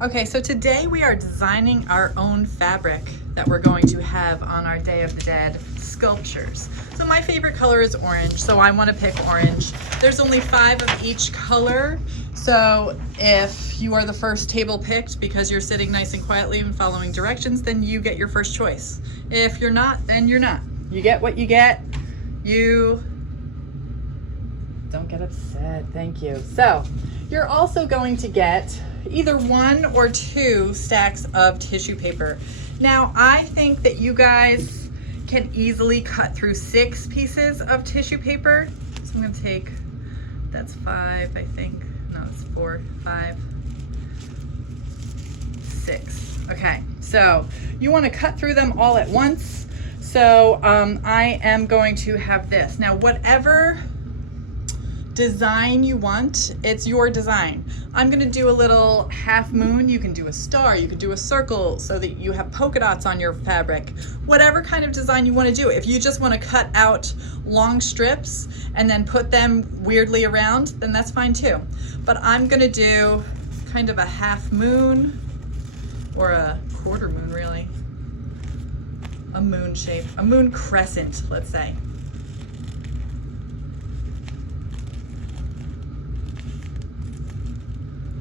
Okay, so today we are designing our own fabric that we're going to have on our Day of the Dead sculptures. So my favorite color is orange, so I want to pick orange. There's only 5 of each color, so if you are the first table picked because you're sitting nice and quietly and following directions, then you get your first choice. If you're not, then you're not. You get what you get. You don't get upset, thank you. So you're also going to get either 1 or 2 stacks of tissue paper. Now, I think that you guys can easily cut through 6 pieces of tissue paper. So I'm gonna take, that's 5, I think. No, it's 4, 5, 6. Okay, so you wanna cut through them all at once. So I am going to have this. Now, whatever design you want, it's your design. I'm gonna do a little half moon. You can do a star, you can do a circle so that you have polka dots on your fabric. Whatever kind of design you want to do. If you just want to cut out long strips and then put them weirdly around, then that's fine too. But I'm gonna do kind of a half moon, or a quarter moon really. A moon shape, a moon crescent, let's say.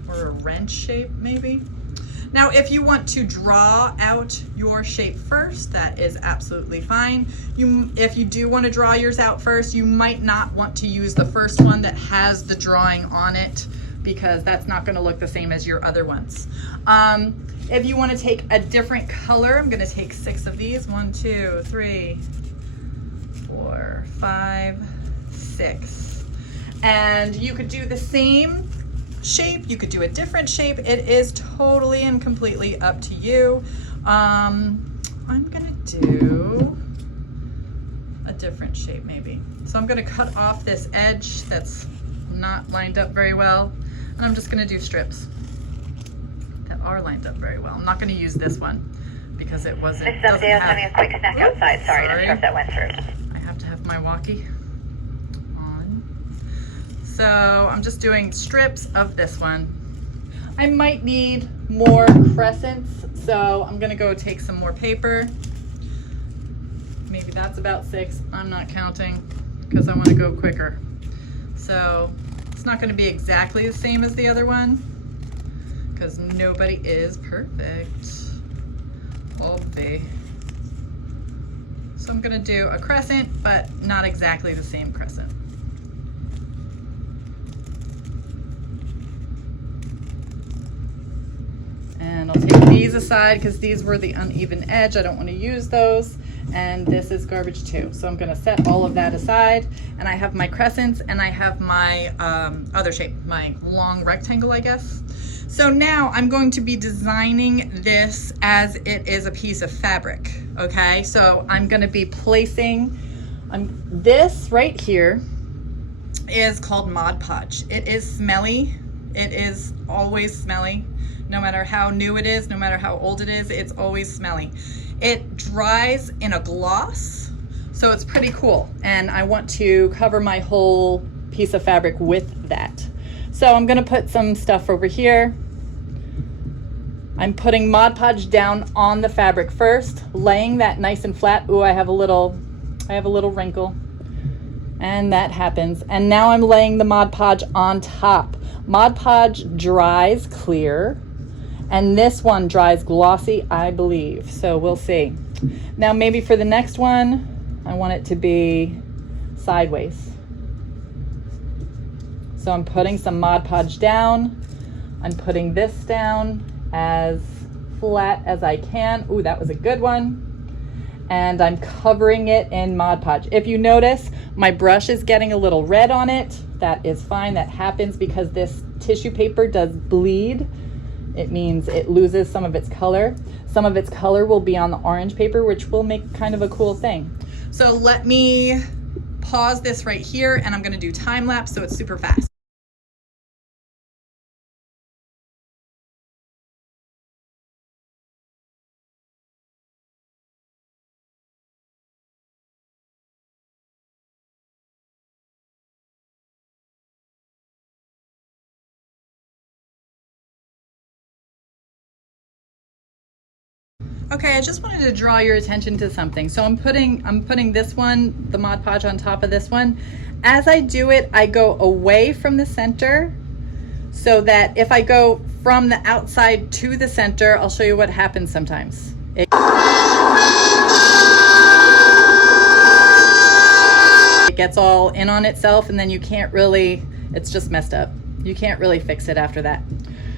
Or a wrench shape, maybe. Now, if you want to draw out your shape first, that is absolutely fine. If you do want to draw yours out first, you might not want to use the first one that has the drawing on it, because that's not going to look the same as your other ones. If you want to take a different color, I'm going to take 6 of these. 1, 2, 3, 4, 5, 6. And you could do the same shape, you could do a different shape. It is totally and completely up to you. I'm gonna do a different shape maybe. So I'm gonna cut off this edge that's not lined up very well, and I'm just gonna do strips that are lined up very well. I'm not gonna use this one because it wasn't. Miss Dale, having a quick snack outside. Sorry, not sure if that went through. I have to have my walkie. So I'm just doing strips of this one. I might need more crescents, so I'm gonna go take some more paper. Maybe that's about 6, I'm not counting because I wanna go quicker. So it's not gonna be exactly the same as the other one because nobody is perfect. Obvi. So I'm gonna do a crescent, but not exactly the same crescent. And I'll take these aside because these were the uneven edge. I don't want to use those. And this is garbage too. So I'm going to set all of that aside. And I have my crescents and I have my other shape, my long rectangle, I guess. So now I'm going to be designing this as it is a piece of fabric. Okay, so I'm going to be placing this right here is called Mod Podge. It is smelly. It is always smelly. No matter how new it is, no matter how old it is, it's always smelly. It dries in a gloss, so it's pretty cool. And I want to cover my whole piece of fabric with that. So I'm gonna put some stuff over here. I'm putting Mod Podge down on the fabric first, laying that nice and flat. Ooh, I have a little wrinkle. And that happens. And now I'm laying the Mod Podge on top. Mod Podge dries clear. And this one dries glossy, I believe. So we'll see. Now maybe for the next one, I want it to be sideways. So I'm putting some Mod Podge down. I'm putting this down as flat as I can. Ooh, that was a good one. And I'm covering it in Mod Podge. If you notice, my brush is getting a little red on it. That is fine. That happens because this tissue paper does bleed. It means it loses some of its color. Some of its color will be on the orange paper, which will make kind of a cool thing. So let me pause this right here and I'm gonna do time lapse so it's super fast. Okay, I just wanted to draw your attention to something. So I'm putting this one, the Mod Podge, on top of this one. As I do it, I go away from the center, so that if I go from the outside to the center, I'll show you what happens sometimes. It gets all in on itself, and then you can't really, it's just messed up. You can't really fix it after that.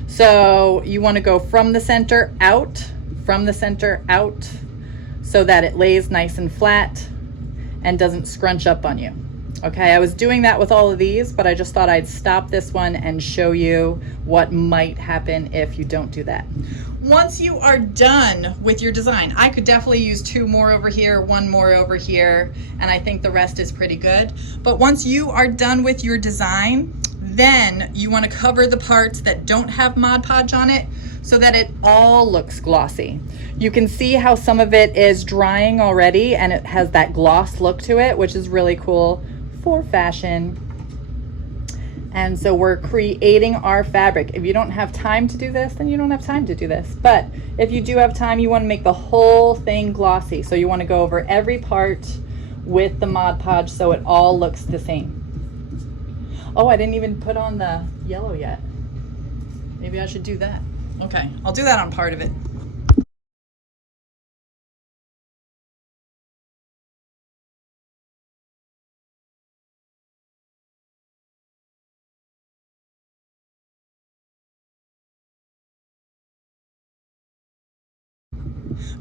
So you want to go from the center out, so that it lays nice and flat and doesn't scrunch up on you. Okay, I was doing that with all of these, but I just thought I'd stop this one and show you what might happen if you don't do that. Once you are done with your design, I could definitely use 2 more over here, 1 more over here, and I think the rest is pretty good. But once you are done with your design, then you want to cover the parts that don't have Mod Podge on it so that it all looks glossy. You can see how some of it is drying already, and it has that gloss look to it, which is really cool for fashion. And so we're creating our fabric. If you don't have time to do this, then you don't have time to do this. But if you do have time, you want to make the whole thing glossy. So you want to go over every part with the Mod Podge so it all looks the same. Oh, I didn't even put on the yellow yet. Maybe I should do that. Okay, I'll do that on part of it.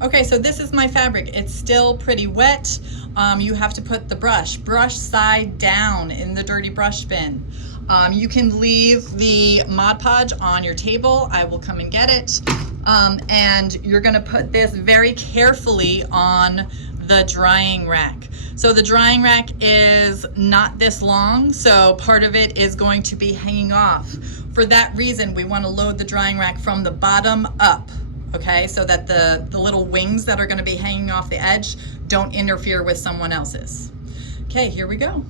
Okay, so this is my fabric. It's still pretty wet. You have to put the brush side down in the dirty brush bin. You can leave the Mod Podge on your table. I will come and get it. And you're gonna put this very carefully on the drying rack. So the drying rack is not this long, so part of it is going to be hanging off. For that reason, we wanna load the drying rack from the bottom up. Okay, so that the little wings that are going to be hanging off the edge don't interfere with someone else's. Okay, here we go.